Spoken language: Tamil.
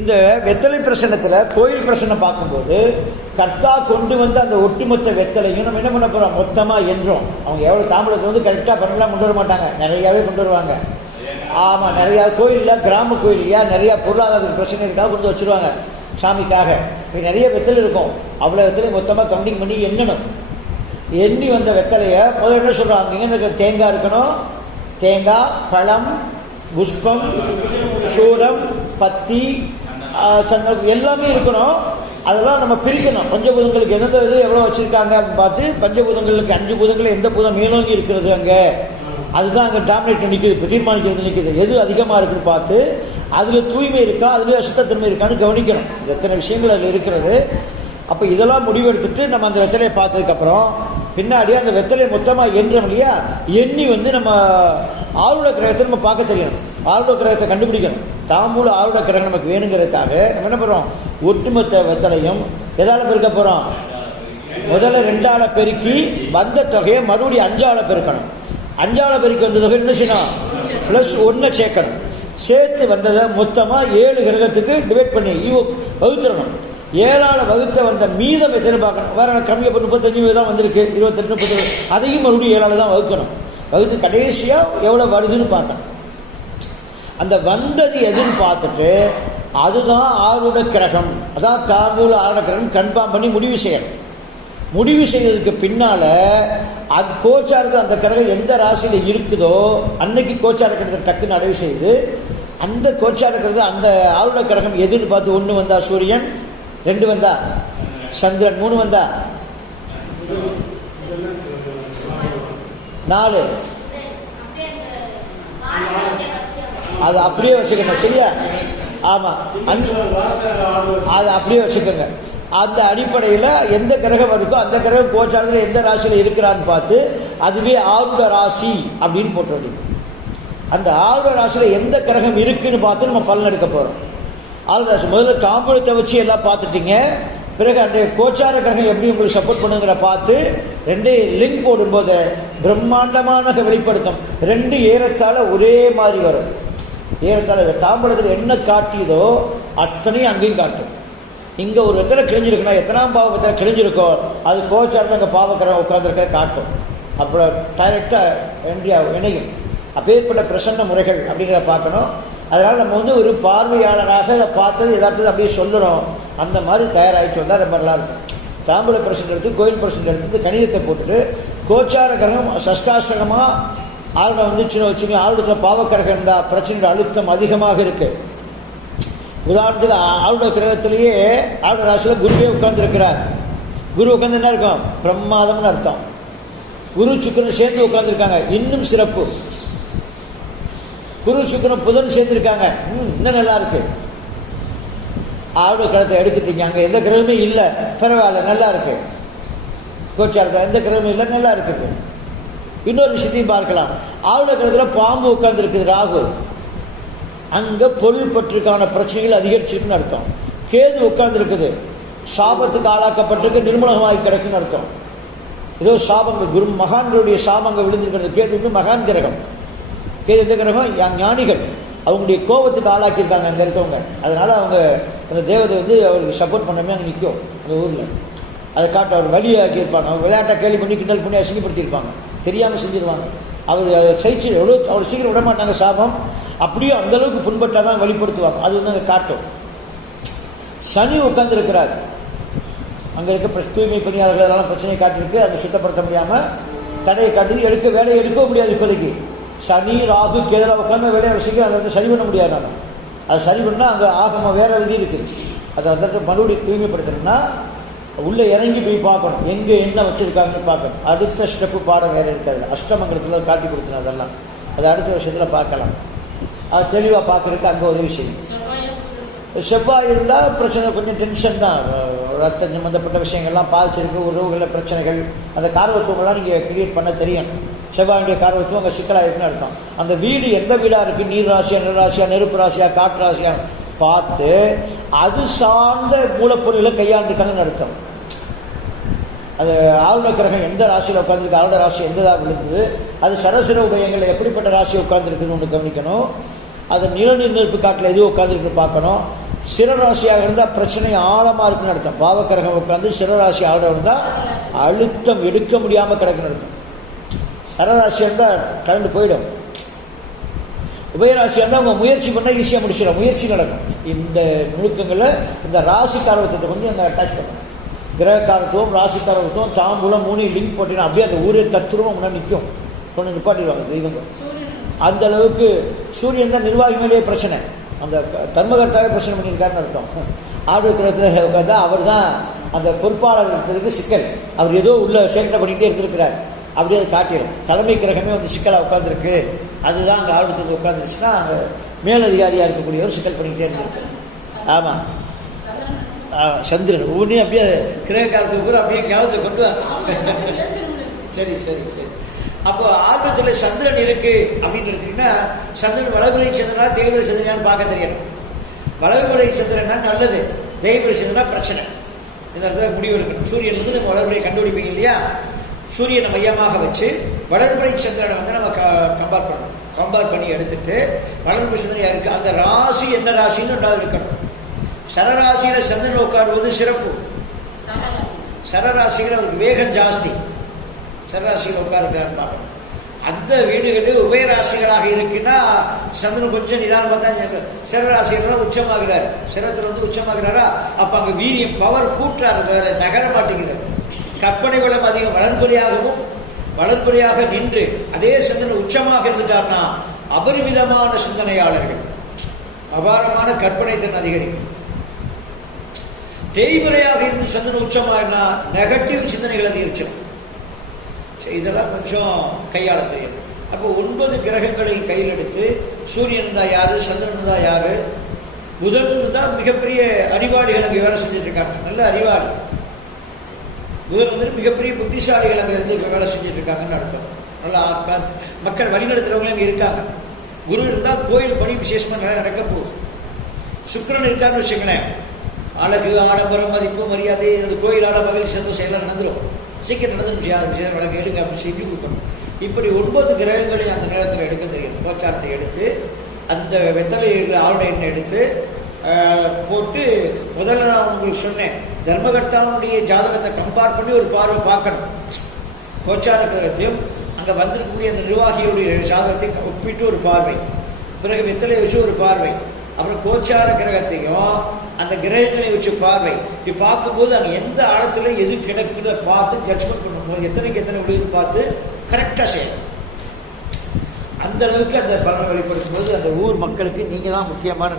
இந்த வெத்தலை பிரசன்னத்தில் கோயில் பிரசன்னம் பார்க்கும்போது கர்த்தா கொண்டு வந்து அந்த ஒட்டுமொத்த வெத்தலையும் நம்ம என்ன பண்ண போகிறோம், மொத்தமாக என்றோம். அவங்க எவ்வளோ தாம்பளத்தை வந்து கரெக்டாக பண்ணலாம் கொண்டு வர மாட்டாங்க, நிறையாவே கொண்டு வருவாங்க. ஆமாம், நிறையா கோயிலில் கிராம கோயிலையா நிறையா பொருளாதார பிரச்சனை இருக்காக கொண்டு வச்சுருவாங்க சாமிக்காக. இப்போ நிறைய வெத்தலை இருக்கும், அவ்வளோ வெத்தலை மொத்தமாக கவுண்டிங் பண்ணி எண்ணணும். எண்ணி வந்த வெத்தலையை முதல்ல என்ன சொல்கிறாங்க, இங்கே தேங்காய் இருக்கணும், தேங்காய், பழம், புஷ்பம், சூரம், பத்தி, எல்லாமே இருக்கணும். அதெல்லாம் நம்ம பிரிக்கணும். பஞ்சபூதங்களுக்கு எந்தெந்த இது எவ்வளோ வச்சுருக்காங்க அப்படின்னு பார்த்து, பஞ்சபூதங்களுக்கு 5 பூதங்கள் எந்த பூதம் மேலோங்கி இருக்கிறது அங்கே, அதுதான் அங்கே டாமினேட் நிற்குது, இப்போ தீர்மானிக்கிறது நிற்குது. எது அதிகமாக இருக்குன்னு பார்த்து அதில் தூய்மை இருக்கா, அதுலேயே அசுத்தத்தன்மை இருக்கான்னு கவனிக்கணும். எத்தனை விஷயங்கள் அதில் இருக்கிறது. அப்போ இதெல்லாம் முடிவெடுத்துட்டு நம்ம அந்த வெத்தலையை பார்த்ததுக்கப்புறம் பின்னாடி அந்த வெத்தலையை மொத்தமாக எண்ணுறோம் இல்லையா, எண்ணி வந்து நம்ம ஆளுட கிரகத்தை நம்ம பார்க்க தெரியணும், ஆளுட கிரகத்தை கண்டுபிடிக்கணும். தாம்பூல ஆளுட கிரகம் நமக்கு வேணுங்கிறதுக்காக நம்ம என்ன பண்ணுறோம், ஒட்டுமொத்த வெத்தலையும் எதால் பெருக்க போகிறோம், முதல்ல 2ஆல் பெருக்கி வந்த தொகையை மறுபடியும் 5ஆல் பெருக்கணும். 5ஆல் பெருக்கி வந்த தொகை என்ன செய்யணும், +1 சேர்க்கணும். சேர்த்து வந்ததை மொத்தமாக 7 கிரகத்துக்கு டிவைட் பண்ணி வகுத்துடணும். 7ஆல் வகுத்த வந்த மீதம் எத்தனை பார்க்கணும், வேறு கம்மியாக 35 தான் வந்திருக்கு, 28, 30, அதையும் மறுபடியும் 7ஆல் தான் வகுக்கணும். வகுத்து கடைசியாக எவ்வளோ வருதுன்னு பார்க்கணும். அந்த வந்தது எதுன்னு பார்த்துட்டு அதுதான் ஆளுட கிரகம், அதான் தாம்பூல ஆளுட கிரகம் கன்ஃபார்ம் பண்ணி முடிவு செய்யணும். முடிவு செய்ததுக்கு பின்னால் அது கோச்சாரத்தில் அந்த கிரகம் எந்த ராசியில் இருக்குதோ அன்னைக்கு கோச்சார கிரகத்தை டக்குன்னு அடைவு செய்து அந்த கோச்சார கிரகத்தில் அந்த ஆளுட கிரகம் எதுன்னு பார்த்து 1 வந்தா சூரியன், 2 வந்தா சந்திரன், 3 வந்தா 4, அது அப்படியே வச்சுக்கணும். சரியா? ஆமாம், அது அப்படியே வச்சுக்கோங்க. அந்த அடிப்படையில் எந்த கிரகம் இருக்கோ அந்த கிரகம் கோச்சாரத்தில் எந்த ராசியில் இருக்கிறான்னு பார்த்து அதுவே ஆளுட ராசி அப்படின்னு போட்ட வேண்டியது. அந்த ஆளுட ராசியில் எந்த கிரகம் இருக்குன்னு பார்த்து நம்ம பலன் எடுக்க போகிறோம். ஆளுட ராசி முதல்ல தாம்பூலத்தை வச்சு எல்லாம் பார்த்துட்டீங்க. பிறகு அந்த கோச்சார கிரகம் எப்படி உங்களுக்கு சப்போர்ட் பண்ணுங்கிற பார்த்து 2 லிங்க் போடும்போது பிரம்மாண்டமான வெளிப்படுத்தும். 2 ஏறத்தாழ ஒரே மாதிரி வரும். ஏறத்தாழ தாம்பூலத்தில் என்ன காட்டியதோ அத்தனையும் அங்கேயும் காட்டும். இங்கே ஒரு வெத்தலை கிழிஞ்சிருக்குன்னா எத்தனாம் பாவ வெத்தலை கிழிஞ்சிருக்கோ அது கோச்சாரத்தில் அங்கே பாவக்கிரகம் உட்காந்துருக்க காட்டும். அப்புறம் டைரெக்டாக இணையும். அப்பேற்பட்ட பிரசன்ன முறைகள் அப்படிங்கிற பார்க்கணும். அதனால் நம்ம வந்து ஒரு பார்வையாளராக அதை பார்த்தது எல்லாத்தையும் அப்படியே சொல்லணும். அந்த மாதிரி தயாராகிட்டு வந்தால் ரொம்ப நல்லா இருக்கும். தாம்பூல பிரசன்னம் எடுத்து கோயில் பிரசன்னம் எடுத்து கணிதத்தை போட்டுட்டு கோச்சார கிரகம் சஷ்டாஷ்டகமாக ஆளுட வந்துச்சுன்னு வச்சுங்க, ஆளுடத்தில் பாவக்கிரகம் இருந்தால் பிரச்சனையோட அழுத்தம் அதிகமாக இருக்குது. உதாரணத்துக்கு ஆளுட கிரகத்திலேயே ஆளுட ராசியில் குருவே உட்கார்ந்துருக்கிறார். குரு உட்காந்து என்ன இருக்கும், பிரமாதம்னு அர்த்தம். குரு சுக்கிரன் சேர்ந்து உட்காந்துருக்காங்க, இன்னும் சிறப்பு. குரு சுக்கிரன் புதன் சேர்ந்துருக்காங்க, இன்னும் நல்லா இருக்கு. ஆளுட கிரகத்தை எடுத்துட்டீங்க, அங்கே எந்த கிரகமே இல்லை, பரவாயில்ல, நல்லா இருக்கு. கோச்சாரத்தில் எந்த கிரகமும் இல்லை, நல்லா இருக்குது. இன்னொரு விஷயத்தையும் பார்க்கலாம். ஆளுட கிரகத்தில் பாம்பு உட்கார்ந்து இருக்குது, ராகு. அங்கே பொருள் பற்றுக்கான பிரச்சனைகள் அதிகரிச்சிருக்குன்னு அர்த்தம். கேது உட்கார்ந்து இருக்குது, சாபத்துக்கு ஆளாக்கப்பட்டிருக்கு, நிர்மூலமாகி கிடக்குன்னு அர்த்தம். ஏதோ சாபங்கள், குரு மகான்களுடைய சாபங்கள் விழுந்திருக்கிறது. கேது வந்து மகான் கிரகம். கேது எந்த கிரகம், ஞானிகள். அவங்களுடைய கோபத்துக்கு ஆளாக்கியிருக்காங்க அங்கே இருக்கவங்க. அதனால் அவங்க அந்த தேவதை வந்து அவருக்கு சப்போர்ட் பண்ணாமே அங்கே நிற்கும் அந்த ஊரில். அதை காட்ட அவர் வழியாக்கி இருப்பாங்க. அவங்க விளையாட்டை கேள்வி பண்ணி கிண்டல் பண்ணி அசிங்கப்படுத்தியிருப்பாங்க, தெரியாமல் செஞ்சிருவாங்க. அவர் அதை சைச்சு எவ்வளோ அவ்வளோ சீக்கிரம் விட மாட்டாங்க சாபம். அப்படியே அந்தளவுக்கு புண்பட்டால் தான் வெளிப்படுத்துவாங்க. அது வந்து அங்கே காட்டும். சனி உட்கார்ந்துருக்கிறார், அங்கே இருக்க தூய்மை பணியாளர்களெல்லாம் பிரச்சனையை காட்டியிருக்கு. அதை சுத்தப்படுத்த முடியாமல் தடையை காட்டி வேலையை எடுக்க முடியாது இப்போதைக்கு. சனி ராகு கேதெல்லாம் உட்காந்து வேலையை வச்சுக்க அதை வந்து சரி பண்ண முடியாது. நம்ம அதை சரி பண்ணால் அங்கே ஆகம வேறு விதி இருக்குது. அதை அந்த மறுபடியும் தூய்மைப்படுத்தணும்னா உள்ளே இறங்கி போய் பார்க்கணும், எங்கே என்ன வச்சுருக்காங்கன்னு பார்க்கணும். அடுத்த ஸ்டெப்பு பாடம் வேறு இருக்காது. அஷ்டமங்கலத்தில் காட்டி கொடுத்தணும். அதெல்லாம் அது அடுத்த வருஷத்தில் பார்க்கலாம். அது தெளிவாக பார்க்குறதுக்கு அங்கே உதவி செய்யும். செவ்வாய் இருந்தால் பிரச்சனை கொஞ்சம் டென்ஷன் தான். ரத்த சம்பந்தப்பட்ட விஷயங்கள்லாம் பாதிச்சிருக்கு, உறவுகளில் பிரச்சனைகள், அந்த காரவத்துவங்கள்லாம் நீங்கள் கிரியேட் பண்ண தெரியும். செவ்வாயுடைய காரவத்துவம் அங்கே சிக்கலாக இருக்குன்னு அர்த்தம். அந்த வீடு எந்த வீடாக இருக்குது, நீர் ராசியா, நிலராசியா, நெருப்பு ராசியா, காற்று ராசியா பார்த்து அது சார்ந்த மூலப்பொருளை கையாண்டிருக்காங்கன்னு அர்த்தம். அது ஆளுட கிரகம் எந்த ராசியில் உட்காந்துருக்கு, ஆளுட ராசி எந்ததாக விழுந்தது, அது சரசிர உபயங்களில் எப்படிப்பட்ட ராசி உட்காந்துருக்குன்னு ஒன்று கவனிக்கணும். அது நிலநீர் நெருப்பு காட்டில் எது உட்காந்துருக்கு பார்க்கணும். சிரராசியாக இருந்தால் பிரச்சனை ஆழமாக இருக்குன்னு அர்த்தம். பாவக்கிரகம் உட்காந்து சிரராசி ஆட இருந்தால் அழுத்தம் எடுக்க முடியாமல் கிடக்குன்னு அர்த்தம். சரராசியாக இருந்தால் கலந்து போயிடும். உபயராசியாக இருந்தால் அவங்க முயற்சி பண்ணால் ஈஸியாக முடிச்சிடும், முயற்சி நடக்கும். இந்த நுணுக்கங்களில் இந்த ராசி காரகத்தை வந்து அங்கே அட்டாச் பண்ணணும். கிரக காரத்துவம், ராசி காரத்துவம், தாம்பூலம் 3 லிங்க் போட்டினா அப்படியே அந்த ஊரே தத்துருவம் முன்னாடி நிற்கும், கொண்டு நிப்பாட்டிடுவாங்க தெய்வங்கள். அந்த அளவுக்கு சூரியன் தான் நிர்வாகி மேலேயே பிரச்சனை, அந்த தர்மகர்த்தாவே பிரச்சனை பண்ணியிருக்காருன்னு அர்த்தம். ஆடு கிரகத்தில் உட்காந்து அவர் தான் அந்த பொறுப்பாளர்களுக்கு சிக்கல், அவர் ஏதோ உள்ள சேட்டை பண்ணிகிட்டே இருந்திருக்கிறார், அப்படியே அது காட்டிடும். தலைமை கிரகமே வந்து சிக்கலாக உட்காந்துருக்கு, அதுதான் அங்கே ஆளுநர் உட்காந்துருச்சுன்னா அங்கே மேலதிகாரியாக இருக்கக்கூடியவர் சிக்கல் பண்ணிக்கிட்டே இருந்திருக்கு. ஆமாம், சந்திரன் ஒவ்வொன்றையும் அப்படியே கிரக காலத்துக்கு கூட அப்படியே ஞாபகத்தை கொண்டு வாங்க. சரி சரி சரி. அப்போ ஆர்வத்தில் சந்திரன் இருக்கு அப்படின்னு எடுத்தீங்கன்னா, சந்திரன் வளகுறை சந்திரனா தேய்பிரை சந்திரனான்னு பார்க்க தெரியணும். வளகுறை சந்திரனா நல்லது, தேய்பிரை சந்திரனா பிரச்சனை. இந்த இடத்துல முடிவு எடுக்கணும். சூரியன் வந்து நம்ம வளர்பிறை கண்டுபிடிப்பீங்க இல்லையா, சூரியனை மையமாக வச்சு வளர்பிறை சந்திரனை வந்து நம்ம கம்பேர் பண்ணி எடுத்துட்டு வளர்பிறை சந்திரன் யாருக்கு அந்த ராசி என்ன ராசின்னு ரெண்டாவது இருக்கணும். சரராசியில சந்திரன் உட்காருவது சிறப்பு. சரராசியில் அவருக்கு வேகம் ஜாஸ்தி, சரராசியில் உட்காருக்கிறான்னு பார்க்கணும். அந்த வீடுகளில் உபயராசிகளாக இருக்குன்னா சந்திரன் கொஞ்சம் நிதானமாக தான். சிரராசிகளாக உச்சமாகிறார், சிரத்தில் வந்து உச்சமாகிறாரா, அப்போ அங்கே வீரியம் பவர் கூட்டுறாரு, வேற நகர மாட்டேங்கிறார். கற்பனை வளம் அதிகம், வளர்புறையாக நின்று அதே சந்திரன் உச்சமாக இருந்துட்டார்னா அபரிமிதமான சிந்தனையாளர்கள், அபாரமான கற்பனை திறன் அதிகரிக்கும். தேய்முறையாக இருந்து சந்திரன் உச்சமாகனா நெகட்டிவ் சிந்தனைகள் அதிகரிச்சோம். இதெல்லாம் கொஞ்சம் கையாள தெரியும். அப்போ 9 கிரகங்களை கையில் எடுத்து சூரியன் தான் யாரு, சந்திரன் தான் யாரு, புதன் தான் மிகப்பெரிய அறிவாளிகள் அங்கே வேலை செஞ்சுட்டு இருக்காங்க, நல்ல அறிவாளி. புதன் வந்து மிகப்பெரிய புத்திசாலிகள் அங்கே இருந்து வேலை செஞ்சுட்டு இருக்காங்கன்னு அர்த்தம். நல்லா மக்கள் வழிநடத்துறவங்களும் அங்கே இருக்காங்க. குரு இருந்தால் கோயில் பணி விசேஷமாக நிறைய நடக்க போகுது. சுக்கிரன் இருக்கான்னு வச்சுங்களேன், அழகு, ஆடம்பரம், மதிப்பு, மரியாதை, அந்த கோயிலால் மகிழ்ச்சி, சந்தோஷம் எல்லாம் நடந்துடும். சீக்கிரம் நடந்துடும், யார் விஷயம் வழக்கு எடுங்க அப்படின்னு சொல்லி கொடுக்கணும். இப்படி 9 கிரகங்களையும் அந்த நேரத்தில் எடுக்க தெரியும். கோச்சாரத்தை எடுத்து அந்த வெத்தலையில் ஆளுடைய எண்ணெய் எடுத்து போட்டு, முதல்ல நான் உங்களுக்கு சொன்னேன், தர்மகர்த்தாவுடைய ஜாதகத்தை கம்பேர் பண்ணி ஒரு பார்வை பார்க்கணும். கோச்சார கிரகத்தையும் அங்கே வந்திருக்கக்கூடிய அந்த நிர்வாகியுடைய ஜாதகத்தையும் ஒப்பிட்டு ஒரு பார்வை, பிறகு வெத்தலையை வச்சு ஒரு பார்வை, அப்புறம் கோச்சார கிரகத்தையும் அந்த கிரகங்களை வச்சு பார்வை. இப்படி பார்க்கும்போது அங்கே எந்த ஆழத்துல எது கிடக்குன்னு பார்த்து ஜட்ஜ்மெண்ட் பண்ணும்போது எத்தனைக்கு எத்தனை விழுது பார்த்து கரெக்டாக செய்யணும். அந்த அளவுக்கு அந்த பலனை வெளிப்படுத்தும் போது அந்த ஊர் மக்களுக்கு நீங்கள் தான் முக்கியமான